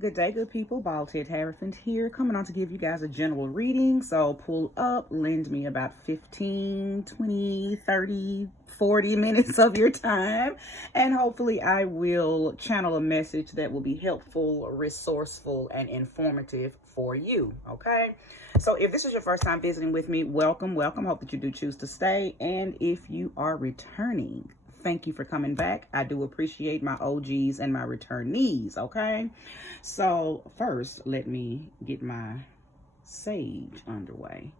Good day, good people. Bald-Head Hierophant here, coming on to give you guys a general reading. So pull up, lend me about 15, 20, 30, 40 minutes of your time. And hopefully I will channel a message that will be helpful, resourceful, and informative for you, okay? So if this is your first time visiting with me, welcome, welcome. Hope that you do choose to stay. And if you are returning, thank you for coming back. I do appreciate my OGs and my returnees, okay? So first, let me get my sage underway,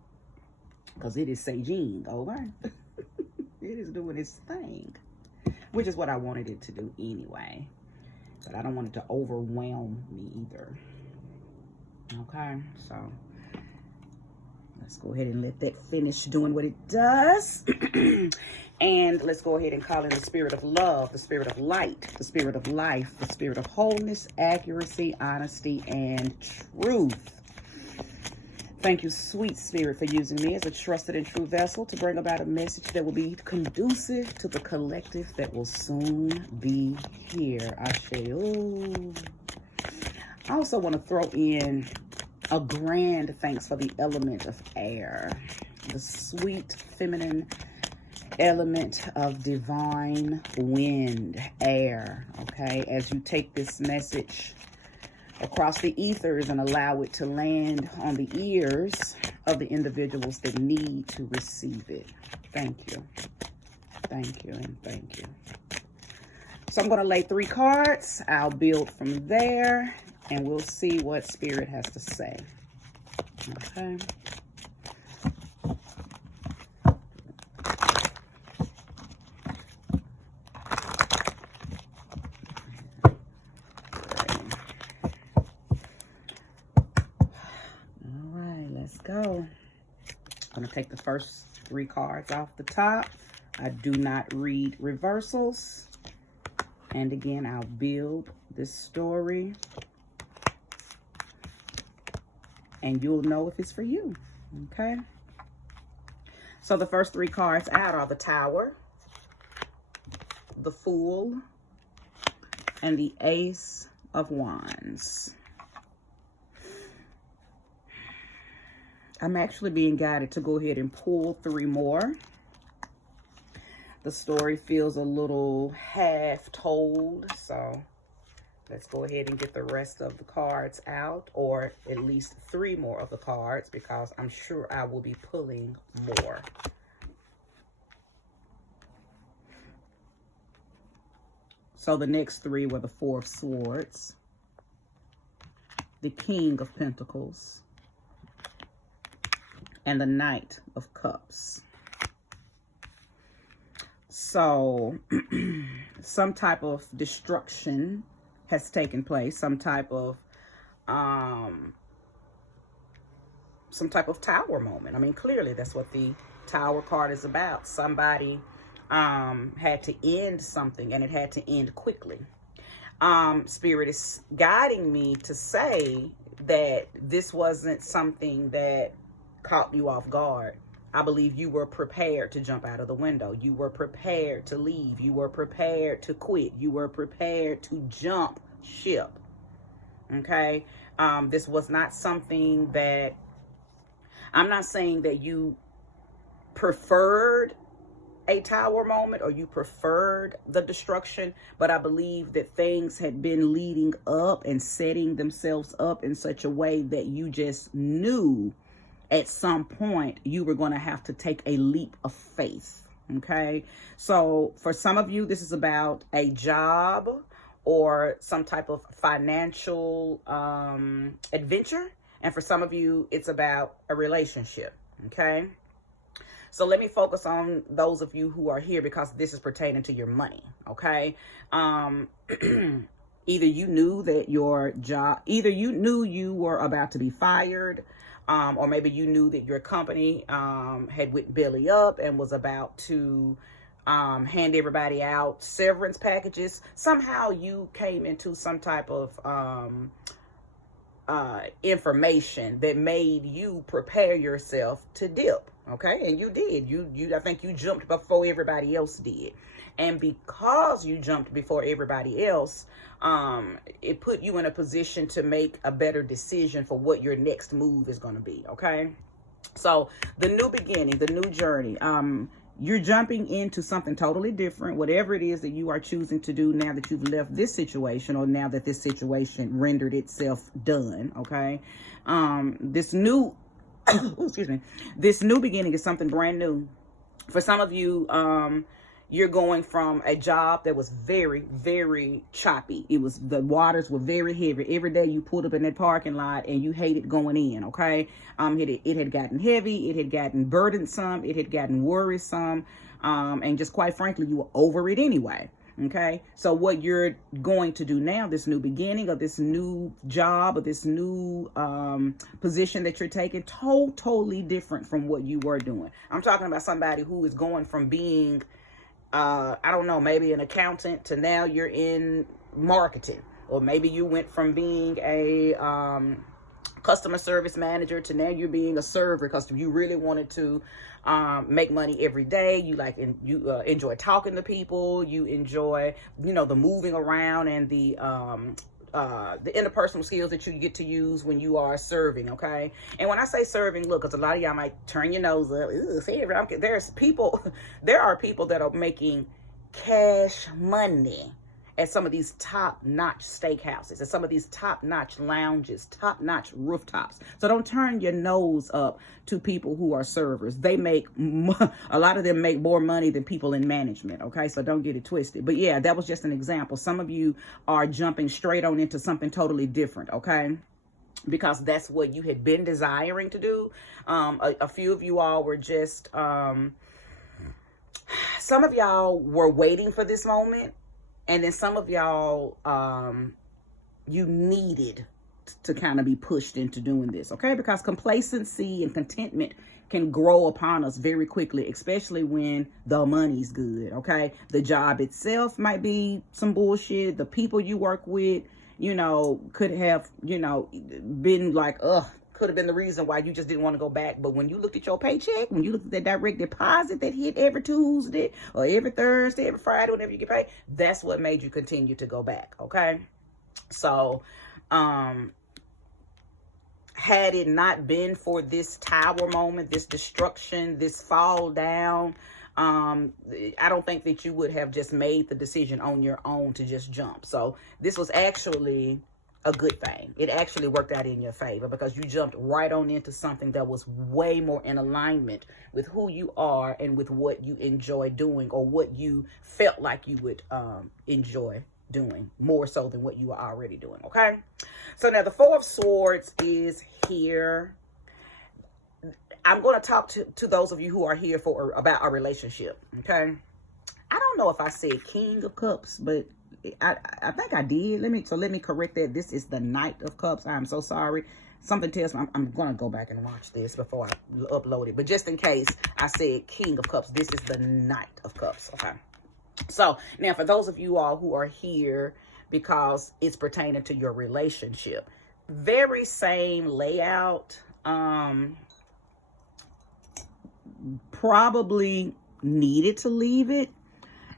because it is saging, okay? It is doing its thing, which is what I wanted it to do anyway. But I don't want it to overwhelm me either. Okay, so let's go ahead and let that finish doing what it does. And let's go ahead and call in the spirit of love, the spirit of light, the spirit of life, the spirit of wholeness, accuracy, honesty, and truth. Thank you, sweet spirit, for using me as a trusted and true vessel to bring about a message that will be conducive to the collective that will soon be here. Ashe. I also want to throw in a grand thanks for the element of air, the sweet feminine element of divine wind, air, okay? As you take this message across the ethers and allow it to land on the ears of the individuals that need to receive it. Thank you. Thank you and thank you. So I'm going to lay 3 cards. I'll build from there and we'll see what spirit has to say. Okay. Go. I'm going to take the first 3 cards off the top. I do not read reversals. And again, I'll build this story. And you'll know if it's for you. Okay? So the first 3 cards out are the Tower, the Fool, and the Ace of Wands. I'm actually being guided to go ahead and pull 3 more. The story feels a little half told, so let's go ahead and get the rest of the cards out, or at least 3 more of the cards, because I'm sure I will be pulling more. So the next 3 were the 4 of Swords, the King of Pentacles, and the Knight of Cups. So some type of destruction has taken place, some type of tower moment. I mean, clearly that's what the Tower card is about. Somebody had to end something, and it had to end quickly. Spirit is guiding me to say that this wasn't something that caught you off guard. I believe you were prepared to jump out of the window. You were prepared to leave. You were prepared to quit. You were prepared to jump ship. Okay? This was not something that, I'm not saying that you preferred a Tower moment or you preferred the destruction, but I believe that things had been leading up and setting themselves up in such a way that you just knew at some point you were going to have to take a leap of faith. Okay, so for some of you, this is about a job or some type of financial adventure, and for some of you it's about a relationship. Okay, so let me focus on those of you who are here, because this is pertaining to your money. Okay, either you knew that your job, either you knew you were about to be fired, or maybe you knew that your company had went belly up and was about to hand everybody out severance packages. Somehow you came into some type of information that made you prepare yourself to dip. Okay, and you did. I think you jumped before everybody else did, and because you jumped before everybody else, it put you in a position to make a better decision for what your next move is going to be. Okay, so the new beginning, the new journey. You're jumping into something totally different, whatever it is that you are choosing to do now that you've left this situation, or now that this situation rendered itself done. Okay, this new excuse me, this new beginning is something brand new. For some of you, you're going from a job that was very, very choppy. The waters were very heavy. Every day you pulled up in that parking lot and you hated going in. Okay. It had gotten heavy. It had gotten burdensome. It had gotten worrisome. And just quite frankly, you were over it anyway. Okay. So what you're going to do now, this new beginning of this new job, or this new position that you're taking, totally different from what you were doing. I'm talking about somebody who is going from being, I don't know, maybe an accountant to now you're in marketing. Or maybe you went from being a customer service manager to now you're being a server customer. You really wanted to make money every day. You enjoy talking to people. You enjoy, the moving around and the interpersonal skills that you get to use when you are serving. Okay. And when I say serving, look, because a lot of y'all might turn your nose up. There are people that are making cash money at some of these top-notch steakhouses, at some of these top-notch lounges, top-notch rooftops. So don't turn your nose up to people who are servers. A lot of them make more money than people in management, okay? So don't get it twisted. But yeah, that was just an example. Some of you are jumping straight on into something totally different, okay? Because that's what you had been desiring to do. A few of you all were just, some of y'all were waiting for this moment. And then some of y'all, you needed to kind of be pushed into doing this, okay? Because complacency and contentment can grow upon us very quickly, especially when the money's good, okay? The job itself might be some bullshit. The people you work with, could have, been like, could have been the reason why you just didn't want to go back. But when you looked at your paycheck, when you looked at that direct deposit that hit every Tuesday or every Thursday, every Friday, whenever you get paid, that's what made you continue to go back. Okay. So, had it not been for this tower moment, this destruction, this fall down, I don't think that you would have just made the decision on your own to just jump. So this was actually a good thing. It actually worked out in your favor because you jumped right on into something that was way more in alignment with who you are and with what you enjoy doing, or what you felt like you would enjoy doing more so than what you were already doing. Okay. So now the Four of Swords is here. I'm going to talk to those of you who are here about a relationship. Okay. I don't know if I said King of Cups, but I think I did. Let me correct that. This is the Knight of Cups. I'm so sorry. Something tells me I'm going to go back and watch this before I upload it. But just in case I said King of Cups, this is the Knight of Cups. Okay. So now for those of you all who are here because it's pertaining to your relationship, very same layout. Probably needed to leave it.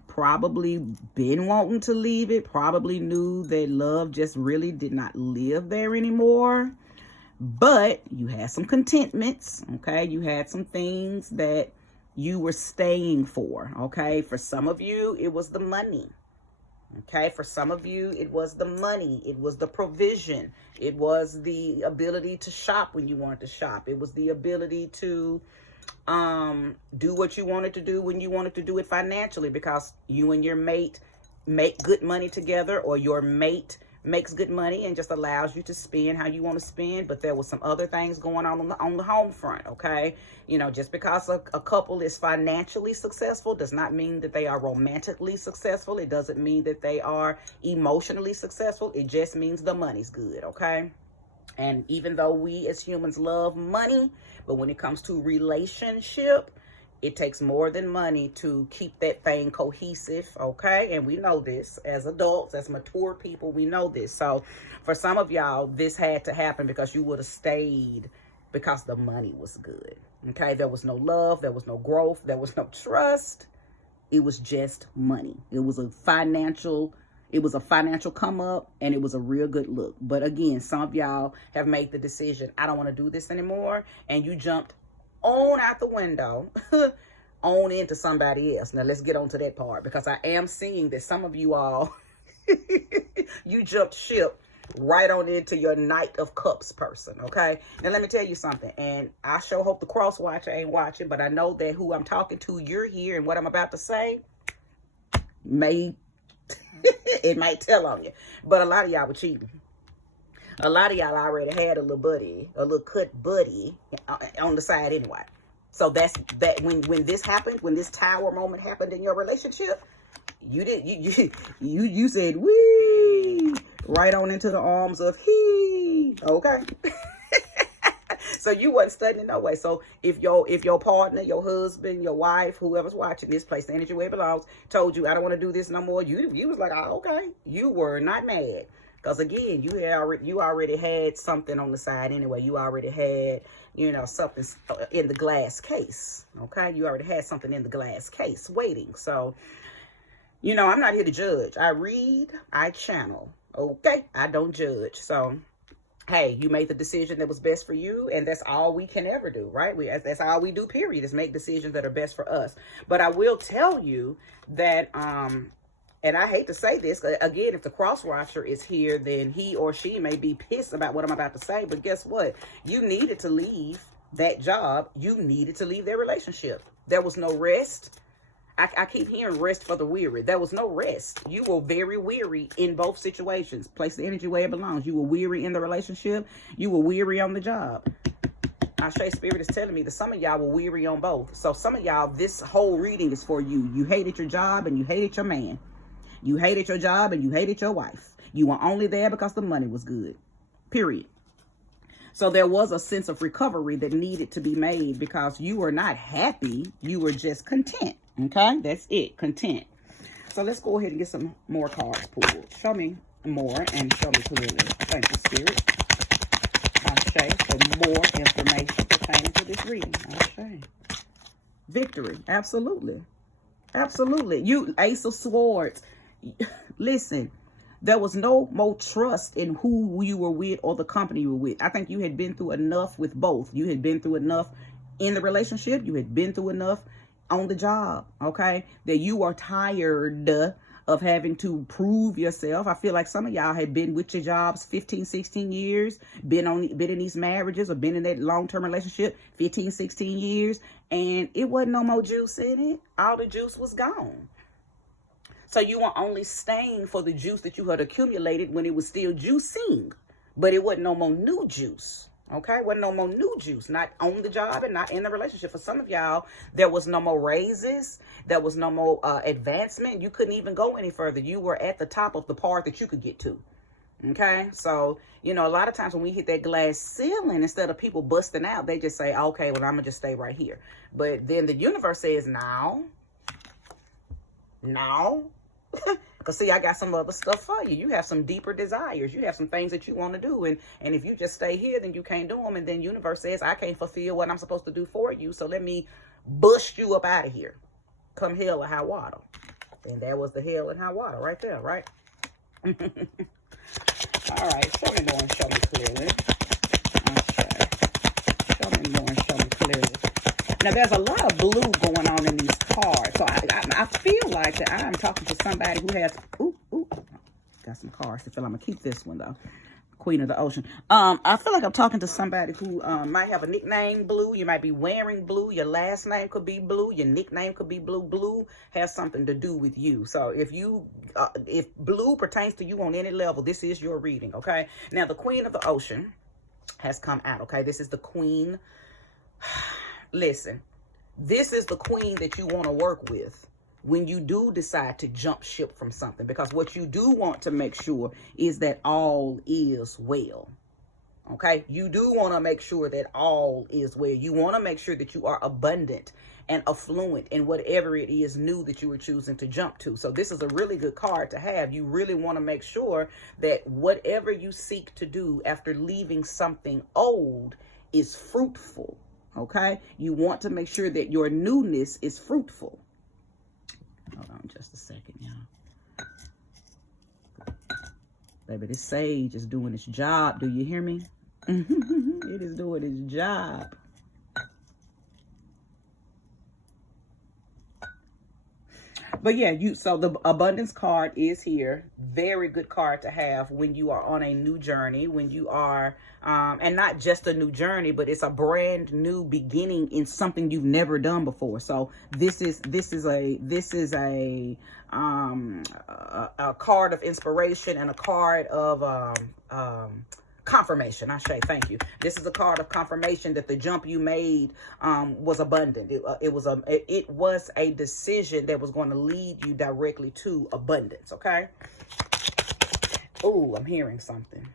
Probably been wanting to leave it, probably knew that love just really did not live there anymore. But you had some contentments, okay? You had some things that you were staying for, okay? For some of you, it was the money, okay? For some of you, it was the money. It was the provision. It was the ability to shop when you wanted to shop. It was the ability to do what you wanted to do when you wanted to do it financially, because you and your mate make good money together, or your mate makes good money and just allows you to spend how you want to spend. But there was some other things going on the home front. Okay. Just because a couple is financially successful does not mean that they are romantically successful. It doesn't mean that they are emotionally successful. It just means the money's good. Okay. And even though we as humans love money, but when it comes to relationship, It takes more than money to keep that thing cohesive, okay? And we know this as adults, as mature people, we know this. So for some of y'all, this had to happen because you would have stayed because the money was good, okay? There was no love, there was no growth, there was no trust. It was just money. It was a financial come up, and it was a real good look. But again, some of y'all have made the decision, I don't want to do this anymore, and you jumped on out the window on into somebody else. Now let's get on to that part, because I am seeing that some of you all you jumped ship right on into your Knight of Cups person, okay? Now let me tell you something, and I sure hope the cross watcher ain't watching, but I know that who I'm talking to, you're here, and what I'm about to say it might tell on you. But a lot of y'all were cheating. A lot of y'all already had a little buddy, a little cut buddy on the side anyway. So that's that. When this happened, when this tower moment happened in your relationship, you said wee right on into the arms of he. Okay. So you wasn't studying no way. So if your partner, your husband, your wife, whoever's watching this, place the energy where it belongs, told you I don't want to do this no more, you was like, oh, okay. You were not mad. Because again, you already had something on the side anyway. You already had, something in the glass case. Okay? You already had something in the glass case waiting. So, I'm not here to judge. I read, I channel. Okay? I don't judge. So, hey, you made the decision that was best for you, and that's all we can ever do, right? That's all we do, period, is make decisions that are best for us. But I will tell you that, and I hate to say this, again, if the cross watcher is here, then he or she may be pissed about what I'm about to say. But guess what? You needed to leave that job. You needed to leave their relationship. There was no rest. I keep hearing rest for the weary. There was no rest. You were very weary in both situations. Place the energy where it belongs. You were weary in the relationship. You were weary on the job. Our Shay Spirit is telling me that some of y'all were weary on both. So some of y'all, this whole reading is for you. You hated your job and you hated your man. You hated your job and you hated your wife. You were only there because the money was good. Period. So there was a sense of recovery that needed to be made because you were not happy. You were just content. Okay? That's it. Content. So let's go ahead and get some more cards pulled. Show me more and show me clearly. Thank you, Spirit. Ashe, for more information pertaining to this reading. Ashe. Victory. Absolutely. Absolutely. You, Ace of Swords. Listen, there was no more trust in who you were with or the company you were with. I think you had been through enough with both. You had been through enough in the relationship. You had been through enough on the job, okay? That you are tired of having to prove yourself. I feel like some of y'all had been with your jobs 15, 16 years, been in these marriages or been in that long-term relationship 15, 16 years, and it wasn't no more juice in it. All the juice was gone. So you were only staying for the juice that you had accumulated when it was still juicing. But it wasn't no more new juice. Okay? Wasn't no more new juice. Not on the job and not in the relationship. For some of y'all, there was no more raises. There was no more advancement. You couldn't even go any further. You were at the top of the part that you could get to. Okay? So, a lot of times when we hit that glass ceiling, instead of people busting out, they just say, okay, well, I'm going to just stay right here. But then the universe says, no. Because see, I got some other stuff for you. You have some deeper desires. You have some things that you want to do. And if you just stay here, then you can't do them. And then universe says, I can't fulfill what I'm supposed to do for you. So let me bust you up out of here. Come hell or high water. And that was the hell and high water right there, right? All right. Show me more and show me clearly. Okay. Show me more and show me clearly. Now, there's a lot of blue going on in these cards. So I feel like that I'm talking to somebody who has... Ooh. Got some cards to fill. I'm going to keep this one, though. Queen of the Ocean. I feel like I'm talking to somebody who might have a nickname blue. You might be wearing blue. Your last name could be blue. Your nickname could be blue. Blue has something to do with you. So if blue pertains to you on any level, this is your reading, okay? Now, the Queen of the Ocean has come out, okay? This is the Queen... Listen, this is the queen that you want to work with when you do decide to jump ship from something. Because what you do want to make sure is that all is well. Okay, you do want to make sure that all is well. You want to make sure that you are abundant and affluent in whatever it is new that you are choosing to jump to. So this is a really good card to have. You really want to make sure that whatever you seek to do after leaving something old is fruitful. Okay, you want to make sure that your newness is fruitful. Hold on just a second, y'all. Baby, this sage is doing its job. Do you hear me? It is doing its job. But yeah, so the abundance card is here. Very good card to have when you are on a new journey, when you are, and not just a new journey, but it's a brand new beginning in something you've never done before. So this is a card of inspiration and a card of confirmation. I say thank you. This is a card of confirmation that the jump you made was abundant. It was a decision that was going to lead you directly to abundance. Okay. Oh, I'm hearing something.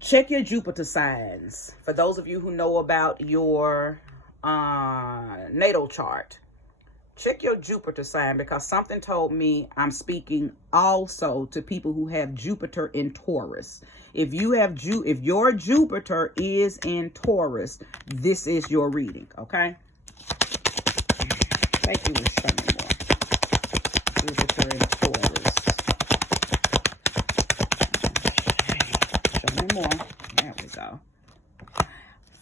Check your Jupiter signs. For those of you who know about your natal chart, check your Jupiter sign, because something told me I'm speaking also to people who have Jupiter in Taurus. If your Jupiter is in Taurus, this is your reading, okay? Thank you for showing me more. Jupiter in Taurus. Show me more. There we go.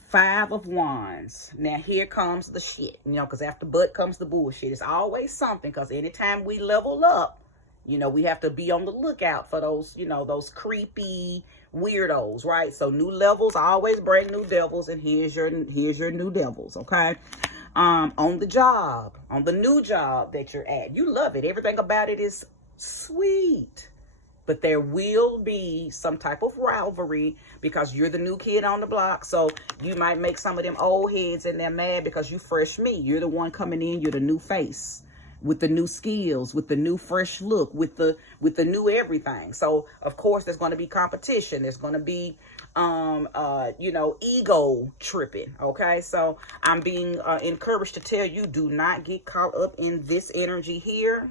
5 of Wands. Now here comes the shit, because after butt comes the bullshit. It's always something, because anytime we level up, we have to be on the lookout for those, those creepy weirdos, right? So new levels always bring new devils, and here's your new devils, okay? On the job, on the new job that you're at, you love it. Everything about it is sweet. But there will be some type of rivalry because you're the new kid on the block. So you might make some of them old heads and they're mad because you fresh meat. You're the one coming in. You're the new face with the new skills, with the new fresh look, with the new everything. So of course there's going to be competition. There's going to be ego tripping. Okay, so I'm being encouraged to tell you, do not get caught up in this energy here.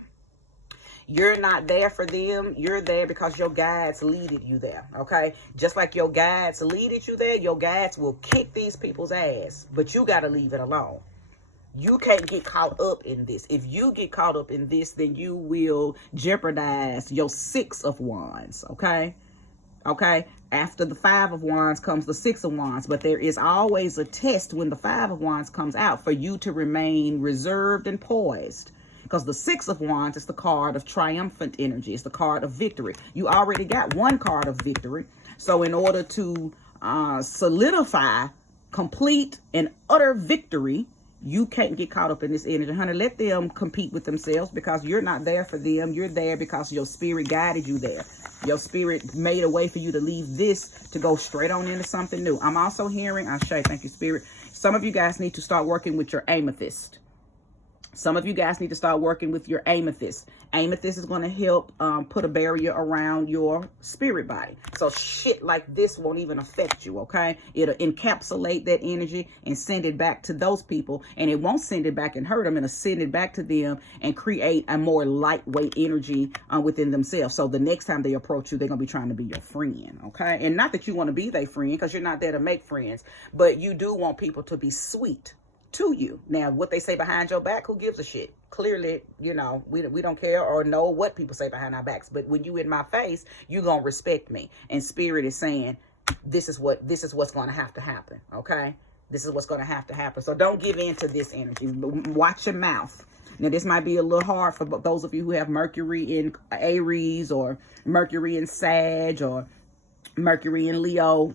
You're not there for them. You're there because your guides leaded you there, okay? Just like your guides leaded you there, your guides will kick these people's ass, but you got to leave it alone. You can't get caught up in this. If you get caught up in this, then you will jeopardize your 6 of Wands, okay? Okay? After the 5 of Wands comes the 6 of Wands, but there is always a test when the 5 of Wands comes out for you to remain reserved and poised. Because the 6 of Wands is the card of triumphant energy. It's the card of victory. You already got one card of victory. So in order to solidify complete and utter victory, you can't get caught up in this energy. Honey, let them compete with themselves, because you're not there for them. You're there because your spirit guided you there. Your spirit made a way for you to leave this to go straight on into something new. I'm also hearing, Ashe, thank you, Spirit. Some of you guys need to start working with your amethyst. Some of you guys need to start working with your amethyst. Amethyst is going to help put a barrier around your spirit body. So shit like this won't even affect you, okay? It'll encapsulate that energy and send it back to those people. And it won't send it back and hurt them. It'll send it back to them and create a more lightweight energy within themselves. So the next time they approach you, they're going to be trying to be your friend, okay? And not that you want to be their friend, because you're not there to make friends. But you do want people to be sweet to you. Now, what they say behind your back, who gives a shit? Clearly, we don't care or know what people say behind our backs. But when you in my face, you're gonna respect me. And Spirit is saying, this is what's gonna have to happen. Okay, this is what's gonna have to happen. So don't give in to this energy. Watch your mouth. Now, this might be a little hard for those of you who have Mercury in Aries or Mercury in Sag or Mercury and Leo,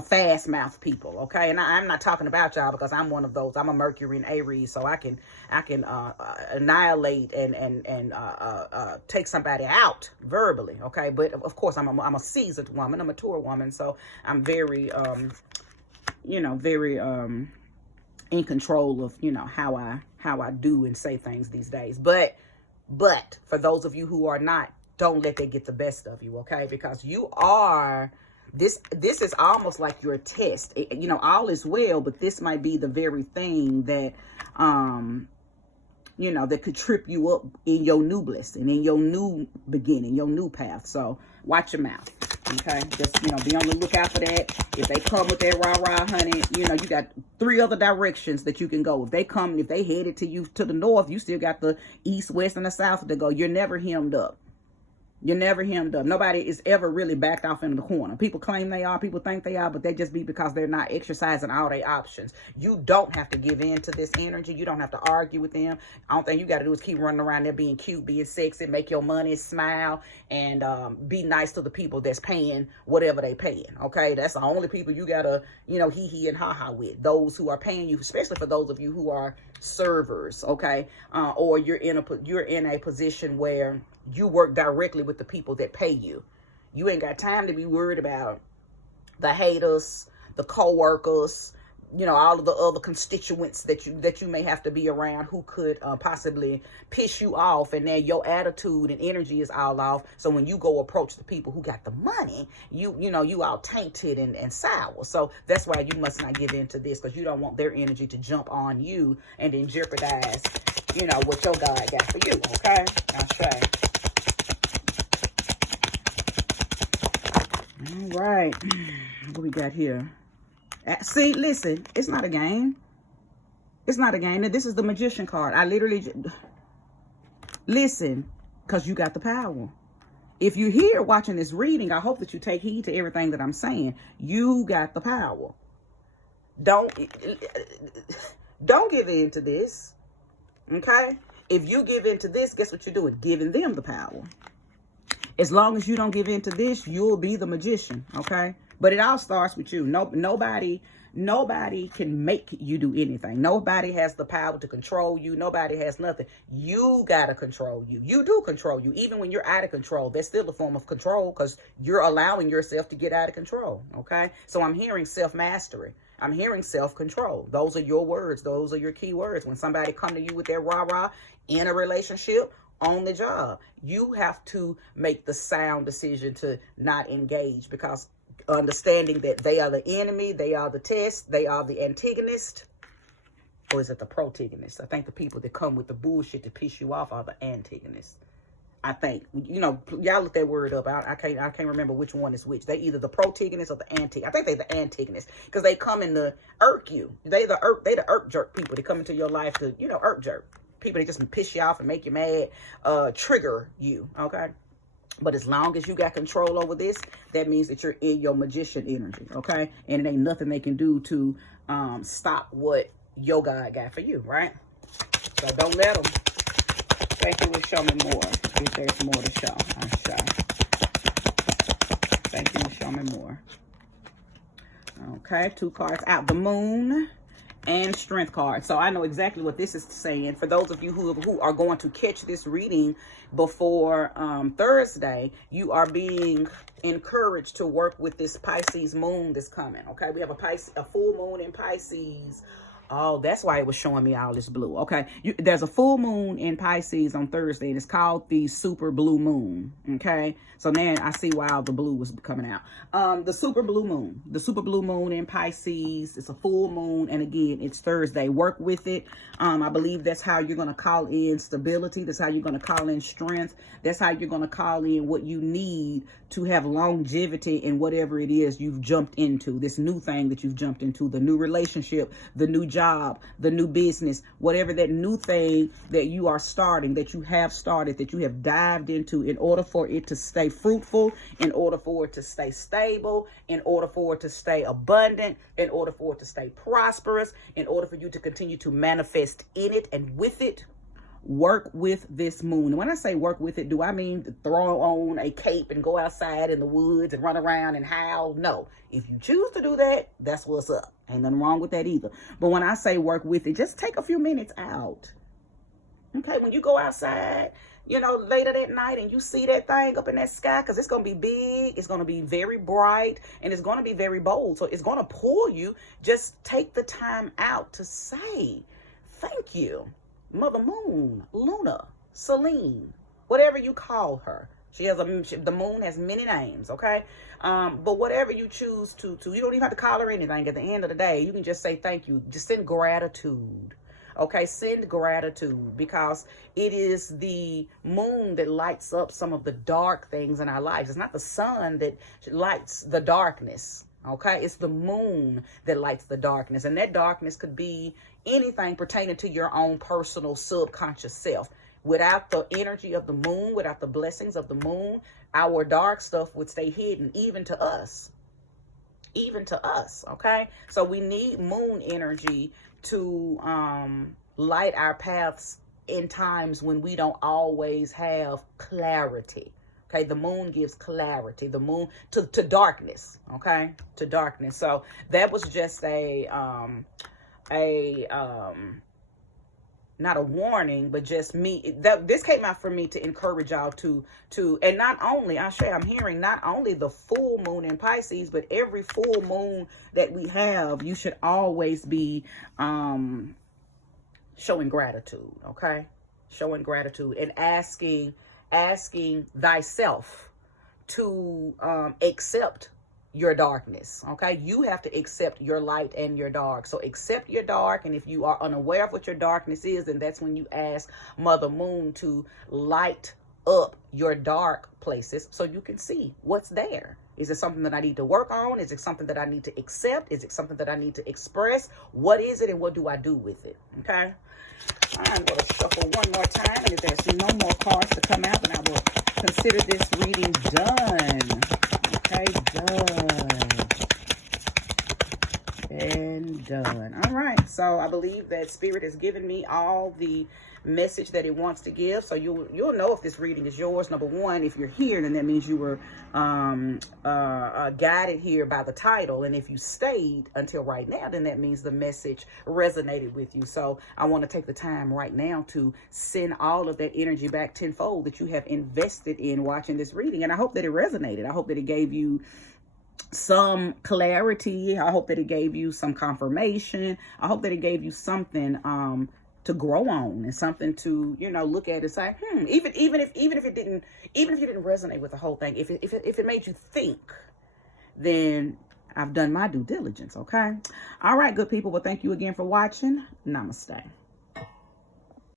fast mouth people, okay? And I'm not talking about y'all, because I'm one of those. I'm a Mercury and Aries, so I can annihilate and take somebody out verbally, okay? But of course, I'm a seasoned woman, a mature woman, so I'm very in control of how I do and say things these days. But for those of you who are not don't let that get the best of you, okay? Because you are, this is almost like your test. You know, all is well, but this might be the very thing that, you know, that could trip you up in your new blessing, in your new beginning, your new path. So watch your mouth, okay? Just, you know, be on the lookout for that. If they come with that rah-rah, honey, you know, you got 3 other directions that you can go. If they headed to you to the north, you still got the east, west, and the south to go. You're never hemmed up. You're never hemmed up. Nobody is ever really backed off into the corner. People claim they are, people think they are, but they just be because they're not exercising all their options. You don't have to give in to this energy. You don't have to argue with them. All thing you got to do is keep running around there being cute, being sexy, make your money, smile, and be nice to the people that's paying whatever they paying, okay? That's the only people you got to, you know, hee-hee and ha-ha with. Those who are paying you, especially for those of you who are servers, okay? Or you're in a position where you work directly with the people that pay you. You ain't got time to be worried about the haters, the co-workers, you know, all of the other constituents that you may have to be around who could possibly piss you off, and then your attitude and energy is all off. So when you go approach the people who got the money, you know, you all tainted and sour. So that's why you must not give in to this, because you don't want their energy to jump on you and then jeopardize, you know, what your God got for you, okay? I'll try. All right, what we got here? See, listen, it's not a game. It's not a game. This is the Magician card. I literally, listen, because you got the power. If you're here watching this reading, I hope that you take heed to everything that I'm saying. You got the power. Don't give in to this, okay? If you give in to this, guess what you're doing? Giving them the power. As long as you don't give in to this, you'll be the magician, okay? But it all starts with you. Nobody can make you do anything. Nobody has the power to control you. Nobody has nothing. You got to control you. You do control you. Even when you're out of control, that's still a form of control, because you're allowing yourself to get out of control, okay? So I'm hearing self-mastery. I'm hearing self-control. Those are your words. Those are your key words. When somebody come to you with their rah-rah in a relationship, on the job, you have to make the sound decision to not engage, because understanding that they are the enemy, they are the test, they are the antagonist, or is it the protagonist? I think the people that come with the bullshit to piss you off are the antagonists. I think, you know, y'all look that word up. I can't remember which one is which. They either the protagonist or the antagonist. I think they're the antagonist, because they come in to irk you. They the irk jerk people. They come into your life to, you know, irk jerk. People that just piss you off and make you mad, trigger you, okay? But as long as you got control over this, that means that you're in your magician energy, okay? And it ain't nothing they can do to stop what your God got for you, right? So don't let them. Thank you, and show me more. If there's more to show, I'll show. Thank you, and show me more. Okay, 2 cards out. The Moon and Strength card. So I know exactly what this is saying. For those of you who are going to catch this reading before Thursday, you are being encouraged to work with this Pisces moon that's coming. Okay, we have a full moon in Pisces. Oh, that's why it was showing me all this blue. Okay, there's a full moon in Pisces on Thursday, and it's called the super blue moon. Okay, so then I see why all the blue was coming out. The super blue moon in Pisces. It's a full moon, and again, it's Thursday. Work with it. I believe that's how you're going to call in stability. That's how you're going to call in strength. That's how you're going to call in what you need to have longevity in whatever it is you've jumped into, this new thing that you've jumped into, the new relationship, the new job, the new business, whatever that new thing that you are starting, that you have started, that you have dived into, in order for it to stay fruitful, in order for it to stay stable, in order for it to stay abundant, in order for it to stay prosperous, in order for you to continue to manifest in it and with it. Work with this moon. And when I say work with it, do I mean throw on a cape and go outside in the woods and run around and howl? No. If you choose to do that, that's what's up. Ain't nothing wrong with that either. But when I say work with it, just take a few minutes out. Okay, when you go outside, you know, later that night and you see that thing up in that sky, because it's going to be big, it's going to be very bright, and it's going to be very bold. So it's going to pull you. Just take the time out to say thank you. Mother Moon, Luna, Celine, whatever you call her, The moon has many names, okay? But whatever you choose to, you don't even have to call her anything. At the end of the day, you can just say thank you. Just send gratitude. Okay, send gratitude, because it is the moon that lights up some of the dark things in our lives. It's not the sun that lights the darkness. Okay, it's the moon that lights the darkness, and that darkness could be anything pertaining to your own personal subconscious self. Without the energy of the moon, without the blessings of the moon, our dark stuff would stay hidden, even to us. Even to us, okay? So we need moon energy to light our paths in times when we don't always have clarity. Okay, the moon gives clarity. The moon to darkness. Okay, to darkness. So that was just not a warning, but just me. This came out for me to encourage y'all to, and not only, I'm hearing not only the full moon in Pisces, but every full moon that we have, you should always be showing gratitude, okay? Showing gratitude and asking thyself to accept your darkness, okay? You have to accept your light and your dark. So accept your dark, and if you are unaware of what your darkness is, then that's when you ask Mother Moon to light up your dark places so you can see what's there. Is it something that I need to work on? Is it something that I need to accept? Is it something that I need to express? What is it, and what do I do with it? Okay, I'm going to shuffle one more time, and if there's no more cards to come out, then I will consider this reading done. Okay, done and done. All right, so I believe that Spirit has given me all the message that it wants to give. So you'll know if this reading is yours. Number one, if you're here, then that means you were guided here by the title, and if you stayed until right now, then that means the message resonated with you. So I want to take the time right now to send all of that energy back tenfold that you have invested in watching this reading, and I hope that it resonated. I hope that it gave you some clarity. I hope that it gave you some confirmation. I hope that it gave you something to grow on, and something to, look at and say, even if you didn't resonate with the whole thing, if it made you think, then I've done my due diligence. Okay. All right, good people. Well, thank you again for watching. Namaste.